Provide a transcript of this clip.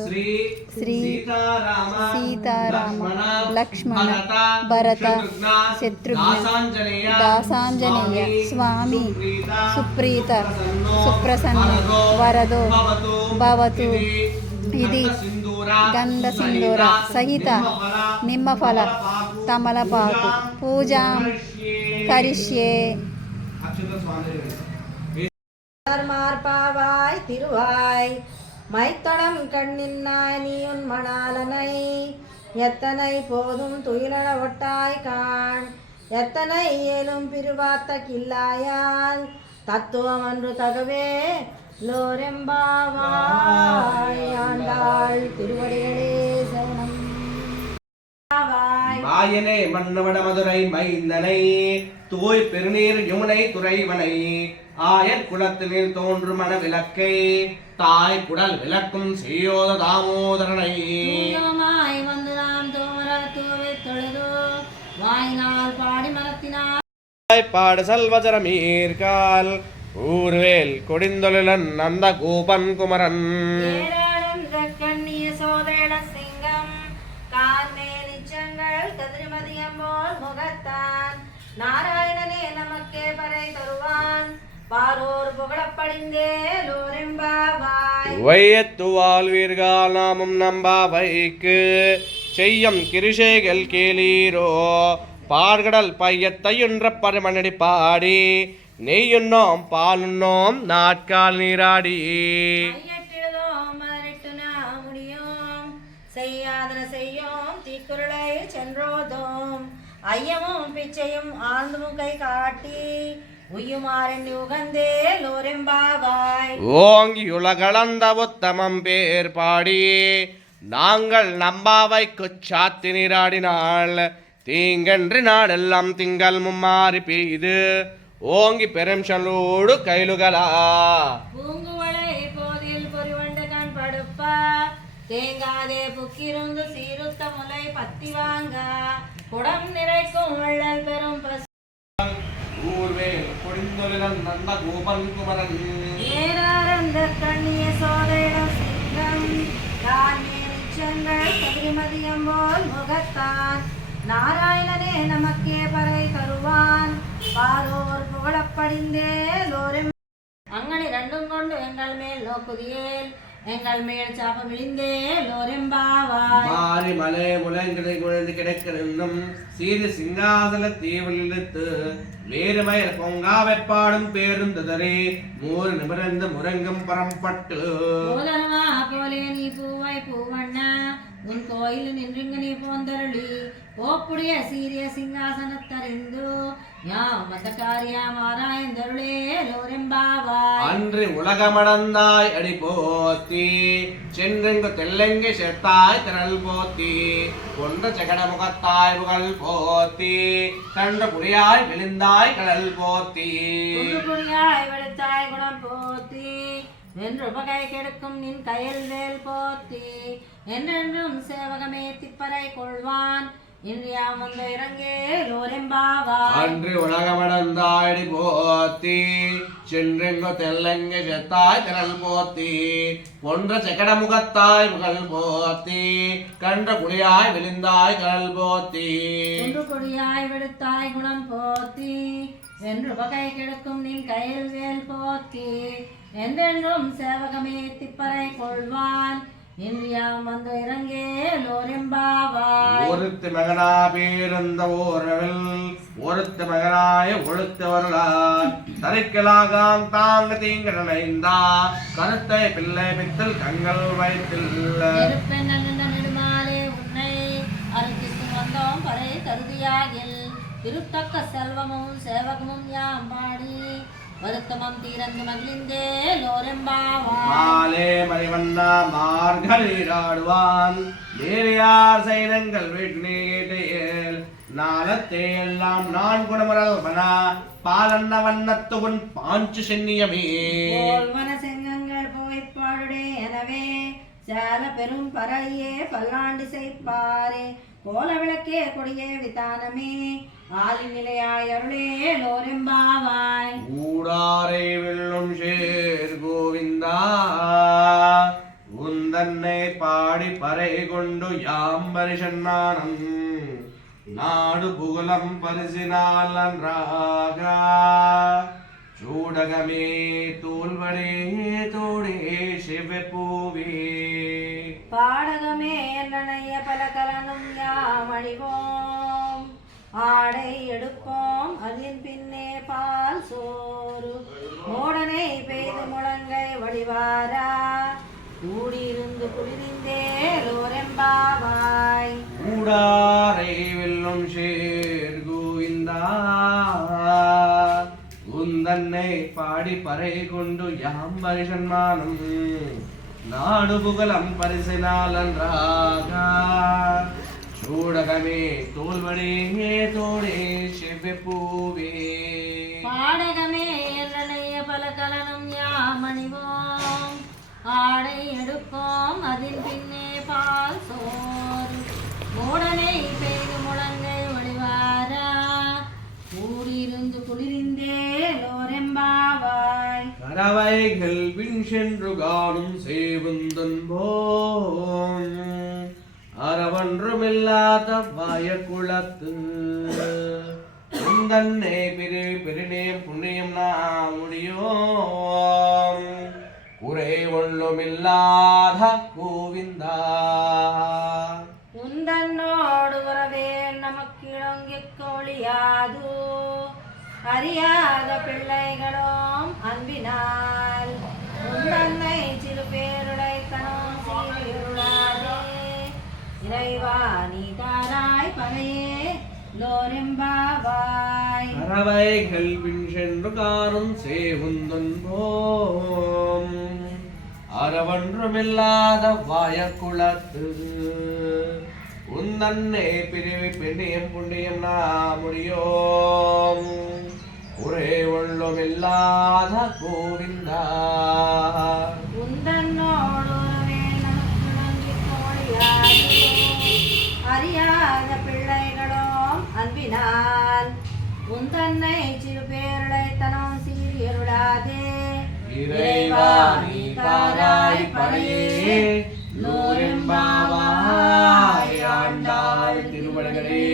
శ్రీ సీతారామ లక్ష్మణ భరత శత్రుఘ్న దాసాంజనేయ స్వామి సుప్రీత సుప్రసన్న వరదో భవతు ఇది గంధ సింధూర సహిత నిమ్మఫల తమలపాకు పూజాం కరిష్యే. மார்பாவாய் திருவாய் மைத்தடம் கண்ணின்னாய் நீயுன் மணாலனை எத்தனை போதும் துயிலட ஒட்டாய் காண் எத்தனை ஏலும் பிரிவாத்த கில்லாயால் தத்துவம் அன்று தகவே லோரெம்பாவாய் ஆண்டாள் திருவடிகளே சரணம். மாயனே மன்னவட மதுரை மைந்தனை தூய் பெருநீர் யமுனை துறைவனை ஆயர் குலத்தினில் தோன்றும் மன விளக்கை தாய் குடல் விளக்கும் செய்யோத தாமோதரனை வந்து நாம் தோமர தூவை தொழுதோ வாயினால் பாடி மரத்தினார் பாடு சல்வஜரமீர்கால் ஊர்வேல் கொடிந்தொழிலன் நந்த கோபன் குமரன் கண்ணிய சோதர சிங்கம் கார்மேலிச்சங்கள் கதிர்மதியம் போல் முகத்தான் நாராயணனே நமக்கே பறை தருவான் பாரோர் புகழப்படிந்தே லோரெம்பாவாய் வையத்து வாழ்வீர்கள் நாமும் நம்பாவைக்கு செய்யம் கிருஷேகள் கேளீரோ பார்கடல் பையத்தையுன்ற பருமனடி பாடி நெய்யுண்ணோம் பாலுண்ணோம் நாட்கால் நீராடி முடியும் செய்யாதன செய்யோம் தீக்குறளை சென்றோதோம் ஐயமும் பிச்சையும் ஆழ்ந்தும் கை காட்டி உயுமாறன் உகந்தே லோரெம்பாவாய் ஓங்கி உலகளந்த உத்தமம் பேர் பாடி நாங்கள் நம்பாவைக்கு சாத்தி நீராடினாள் தீங்கன்று நாடெல்லாம் திங்கள் மும்மாறி பெய்து ஓங்கி பெரும் சொல்லோடு கைலுகளா பூங்குவளை போதில் பொறிவண்டு கண் படுப்பா தேங்காதே புக்கிருந்து சீருத்த முலை பத்தி வாங்க குடம் நிறைக்கும் வள்ளல் பெரும் ஊர்வேல் கொடிந்தொழிலன் நந்த கோபன் குமரன் ஏறாரந்த கண்ணிய சோதர சிங்கம் கார்மேலிச்சங்கள் கதிரிமதியம் போல் முகத்தான் நாராயணனே நமக்கே பறை தருவான் பாரோர் புகழப்படிந்தே லோரெம் அங்கனி ரெண்டும் கொண்டு எங்கள் மேல் நோக்குதியேல் எங்கள் மேல் சாபம் இழிந்தே லோரெம்பாவாய் மாறி மலை முளைங்களை குழைந்து கிடக்கிறதும் சீது சிங்காசல தீவில் இழுத்து வேறு மயர் பொங்கா வெப்பாடும் பேருந்ததரே மூறு நிமிர்ந்து முரங்கும் பரம்பட்டு போலனவா போலே நீ பூவாய் பூவண்ணா உன் கோயில் நின்றுங்க நீ போந்தருளி போப்புடைய சீரிய சிங்காசனத்தறிந்து யாம் அந்த காரியமாராயந்தருளே லோரெம்பாவாய் அன்று உலகமடந்தாய் அடி போத்தி சென்றெங்கு தெல்லெங்கு செத்தாய் திரள் போத்தி கொன்ற சகட முகத்தாய் புகழ் போத்தி கன்ற புரியாய் விழுந்தாய் கடல் போத்தி புரியாய் வெளுத்தாய் குணம் போத்தி வென்று பகை கெடுக்கும் நின் கையில் வேல் போத்தி என்றென்றும் சேவகமே திப்பறை கொள்வான் இன்றியாம் வந்து இறங்கே லோரெம்பாவாய் அன்று உலகமடந்தாய் போத்தி சென்றெங்கு தெல்லெங்கு செத்தாய் திரள் போத்தி கொன்ற சகட முகத்தாய் புகழ் போத்தி கன்ற குடியாய் விழுந்தாய் கடல் போத்தி ஒன்று கொடியாய் வெளுத்தாய் குணம் போத்தி வென்று பகை கெடுக்கும் நின் கையில் வேல் போத்தி என்றென்றும் சேவகமே திப்பறை கொள்வான் இன்றியாம் வந்து இறங்கே லோரெம்பாவாய் ஒருத்து மகனா பேருந்த ஓரவில் ஒருத்து மகனாய ஒழுத்தவர்களால் தரைக்கலாகான் தாங்க தீங்கடைந்தா கருத்தை பிள்ளை பித்தல் கங்கள் வயிற்றில் நெடுமாலே உன்னை அருத்திக்கு வந்தோம் பறை கருதியாகில் திருத்தக்க செல்வமும் சேவகமும் யாம் பாடி வருத்தமம் தீரந்து மகிழ்ந்தே லோரெம்பாவாய் மாலே மணிவண்ணா மார்கழியாடுவான் வேறையார் சைனங்கள் வீட்டில் நாளத்தே எல்லாம் நான் குணமரல்வனா பாலன்ன வண்ணத்துவன் பாஞ்சு சென்னியமே வன செங்கங்கள் போய் பாடுடே எனவே சால பெரும் பறையே பல்லாண்டு செய்ப்பாரே கோல விளக்கே கொடியே விதானமே ஆலி நிலையாய் அருளே லோரெம்பாவாய் ஊடாரை வெல்லும் சேர் கோவிந்தா உன் உந்தன்னை பாடி பறை கொண்டு யாம்பரி சன்மானம் நாடு புகழம் பரிசினால் நன்றாக சூடகமே தூள்வடே தோடே சிவப்பூவே பாடகமே என்னனைய பலகலனும் யாமணிவோம் ஆடை எடுப்போம் அதின் பின்னே பால் சோறு மோடனை பெய்து முழங்கை வடிவாரா கூடியிருந்து குளிர்ந்தே லோரெம்பாவாய் கூடாரை வெல்லும் ஷேர் கோவிந்தா உந்தன்னை பாடி பறை கொண்டு யாம்பரி சன்மானம் நாடு புகழம் பரிசினால் நன்றாக சூடகமே தோல்வடே தோடே செவ்வைப்பூவே பாடகமே என்னனைய பலகலனும் யாமணிவோம் ஆடை எடுப்போம் அதின் பின்னே பால் சோறு மூடனை பெய்து முழங்கை வடிவாரா கூடியிருந்து குளிர்ந்தே லோரெம்பாவாய் கரவைகள் பின் சென்று காணும் சேவுந்தன் போம் அறவன்றுமில்லாத வாய குளத்து உந்தன்னை பெருநேம் புண்ணியம் நான் முடியோம் குறை ஒன்றுமில்லாத கோவிந்தா உந்தன்னோடு உறவே நமக்கு இளங்கிக் கோழியாது அறியாத பிள்ளைகளும் அன்பினால் உந்தன்னை சிறு பேருடைத்தனம் சீருளாதே இறைவா நீ தாராய் பகையே லோரெம்பாவாய் பறவைகள் பின் சென்று காணும் சேவுந்தன் போம் அறவன்றுமில்லாத வாய குளத்து உந்தன்னை பிரிவி பெண்ணியம் புண்ணியம் நான் முடியோம் ஒரே ஒன்றுமில்லாத கோவிந்தா உந்தன்னோடு உறவே நமக்கு இளங்கிக் கோழியாது அறியாத பிள்ளைகளும் அன்பினால் உந்தன்னை சிறு பேருடைத்தனம் சீரியருளாதே இறைவா நீ தாராய் பறையே லோரெம்பாவாய் ஆண்டாள் திருவடிகளே